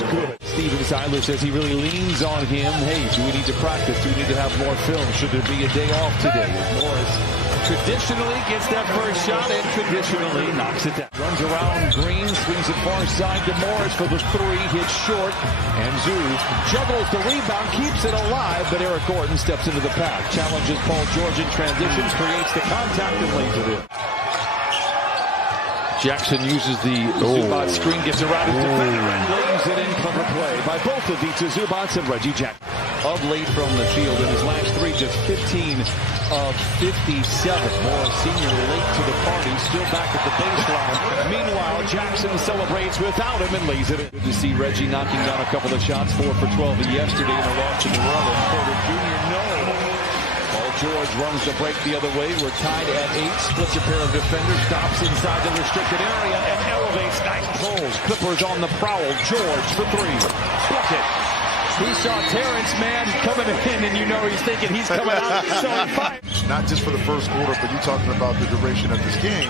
is good. Steven Siler says he really leans on him. Hey, do we need to practice? Do we need to have more film? Should there be a day off today? As Morris traditionally gets that first shot and traditionally knocks it down. Runs around Green, swings it far side to Morris for the three, hits short, and Zoo juggles the rebound, keeps it alive, but Eric Gordon steps into the path, challenges Paul George in transition, creates the contact and lays it in. Jackson uses the Zubac screen, gets around his defender and lays it in. Clever play by both of Ivica Zubac and Reggie Jackson. Of late from the field in his last three, just 15 of 57. Morris Sr. late to the party, still back at the baseline. Meanwhile, Jackson celebrates without him and lays it in. Good to see Reggie knocking down a couple of shots, 4 for 12 yesterday in a loss to New Orleans. Porter Jr. no. Paul George runs the break the other way. We're tied at 8. Splits a pair of defenders. Stops inside the restricted area and elevates. Nice pulls. Clippers on the prowl. George for 3. Bucket. He saw Terrence Mann coming in, and you know he's thinking he's coming out. So he fires. Not just for the first quarter, but you're talking about the duration of this game.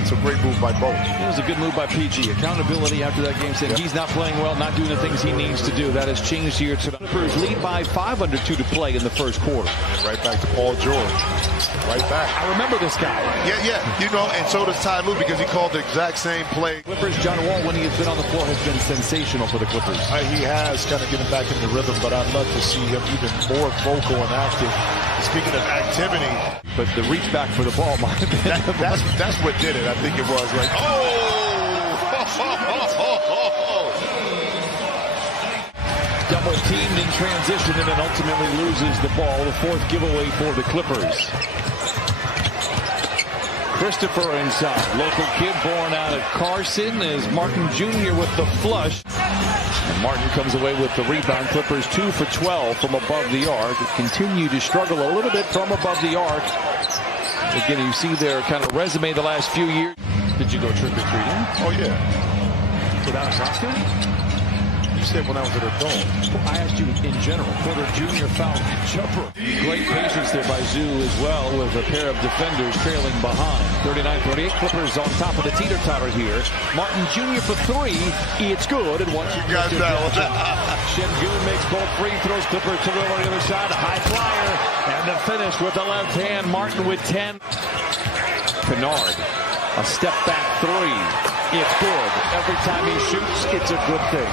It's a great move by both. It was a good move by PG. Accountability after that game, said he's not playing well, not doing the things he needs to do. That has changed here tonight. Clippers lead by 5 under 2 to play in the first quarter. And right back to Paul George. Right back. I remember this guy. Yeah. You know, and so does Ty Lue because he called the exact same play. Clippers, John Wall, when he has been on the floor, has been sensational for the Clippers. He has kind of getting back in the rhythm, but I'd love to see him even more vocal and active. Speaking of activity. But the reach back for the ball might have been. That's what did it. I think it was like, Double teamed in transition and then ultimately loses the ball. The 4th giveaway for the Clippers. Christopher inside. Local kid born out of Carson is Martin Jr. with the flush. And Martin comes away with the rebound. Clippers 2 for 12 from above the arc. Continue to struggle a little bit from above the arc. Again, you see their kind of resume the last few years. Did you go trick-or-treating? oh yeah. Without a costume? You said when I was an adult. I asked you in general. Porter Jr. fouled jumper. Great patience there by Zoo as well with a pair of defenders trailing behind. 39-38. Clippers on top of the teeter-totter here. Martin Jr. for 3. It's good. And once you got that one. Şengün makes both free throws. Clippers to go on the other side. A high flyer. And the finish with the left hand. Martin with 10. Kennard. A step back 3. It's good. Every time he shoots, it's a good thing.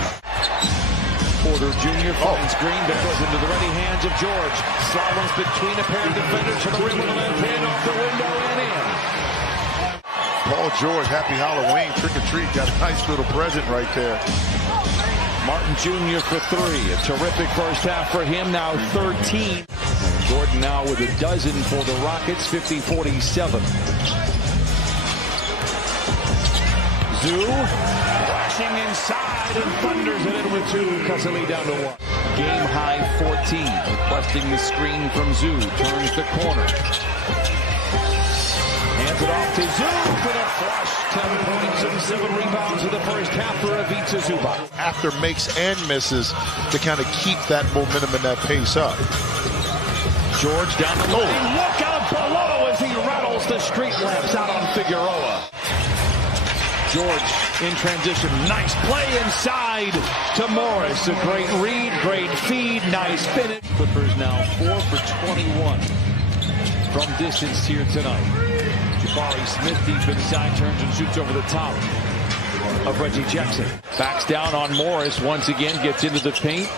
Porter Jr. finds Green, but goes into the ready hands of George. Slaloms between a pair of defenders to the rim with a left hand off the window and in. Paul George, happy Halloween, trick or treat. Got a nice little present right there. Martin Jr. for 3. A terrific first half for him, now 13. And Gordon now with a dozen for the Rockets, 50-47. Zoo flashing inside and thunders it in with 2. Cassily down to 1. Game high 14. Requesting the screen from Zoo. Turns the corner. Hands it off to Zoo for the flush. 10 points and 7 rebounds in the first half for Ivica Zubac. After makes and misses to kind of keep that momentum and that pace up. George down the lane. Look out below as he rattles the street lamps out on Figueroa. George in transition. Nice play inside to Morris. A great read, great feed, nice finish. Clippers now 4 for 21 from distance here tonight. Jabari Smith deep inside, turns and shoots over the top of Reggie Jackson. Backs down on Morris once again, gets into the paint.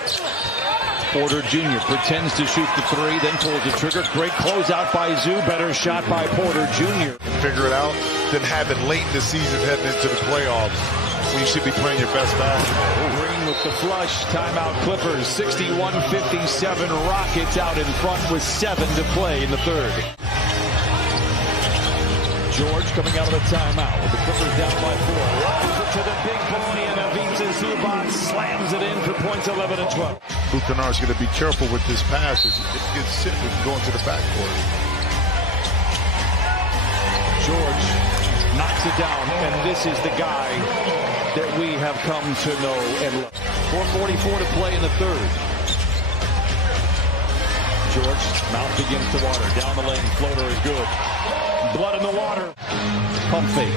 Porter Jr. pretends to shoot the 3, then pulls the trigger. Great closeout by Zoo. Better shot by Porter Jr. Figure it out, then have it late in the season heading into the playoffs when you should be playing your best basketball. Green with the flush. Timeout Clippers. 61-57. Rockets out in front with 7 to play in the third. George coming out of the timeout with the Clippers down by 4. Runs it to the big boy and Ivica Zubac slams it in for points 11 and 12. Kennard's going to be careful with this pass as it gets sit and go into the backcourt. George knocks it down, and this is the guy that we have come to know and love. 4:44 to play in the third. George, mouth against the water. Down the lane, floater is good. Blood in the water. Pump fake.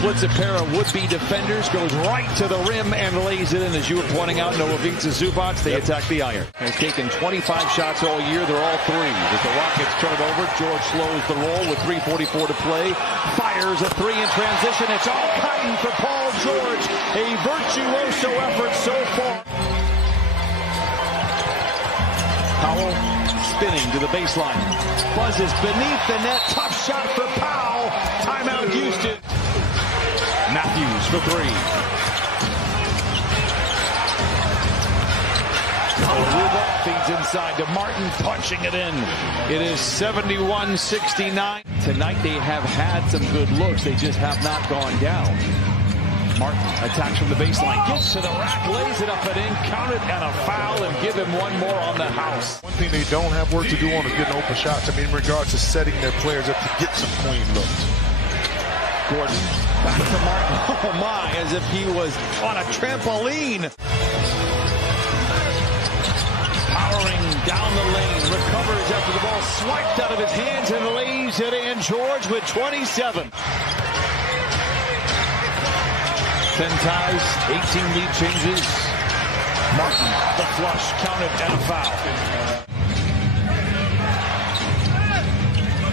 splits a pair of would-be defenders, goes right to the rim and lays it in. As you were pointing out, Noah Zubac, they attack the iron. Has taken 25 shots all year. They're all threes. As the Rockets turn it over, George slows the roll with 3:44 to play. Fires a three in transition. It's all cotton for Paul George. A virtuoso effort so far. Powell spinning to the baseline. Buzzes beneath the net. Tough shot for Powell. Timeout Houston. Matthews for three. Feeds inside to Martin, punching it in. It is 71-69. Tonight they have had some good looks. They just have not gone down. Martin attacks from the baseline, gets to the rack, lays it up and in, count it, and a foul, and give him one more on the house. One thing they don't have work to do on is getting open shots. I mean, in regards to setting their players up to get some clean looks. Gordon back to Martin. Oh my, as if he was on a trampoline. Powering down the lane, recovers after the ball swiped out of his hands and lays it in. George with 27. 10 ties, 18 lead changes. Martin, the flush, counted, and a foul.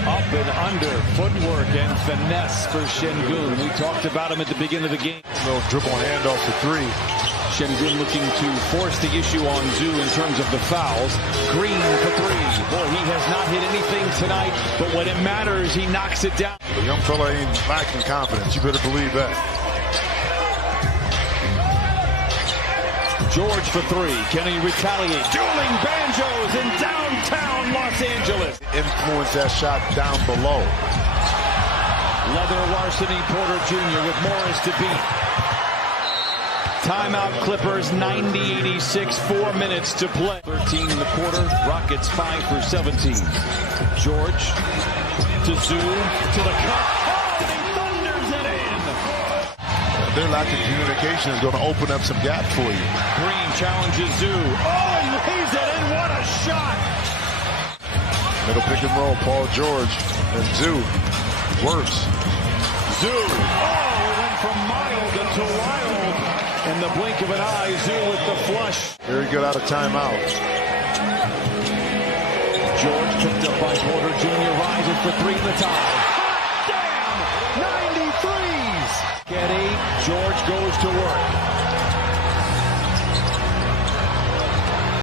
Up and under, footwork and finesse for Şengün. We talked about him at the beginning of the game. Little dribble and handoff for three. Şengün looking to force the issue on Zoo in terms of the fouls. Green for three. Boy, he has not hit anything tonight, but when it matters, he knocks it down. The young fella ain't lacking confidence. You better believe that. George for three. Can he retaliate? Dueling banjos in downtown Los Angeles. Influence that shot down below. Leather Larceny Porter Jr. with Morris to beat. Timeout Clippers, 90-86, 4 minutes to play. 13 in the quarter, Rockets 5 for 17. George to Zoo, to the cup. Oh, and he thunders it in. Their lack of communication is going to open up some gaps for you. Green challenges Zoo. Oh, he lays it in, what a shot. Middle pick and roll, Paul George and Zoo works. Zoo, oh, it went from mild to wild. In the blink of an eye, Zoo with the flush. Very good out of timeout. George picked up by Porter Jr. rises for three in the tie. Hot damn! 93s! Get 8. George goes to work.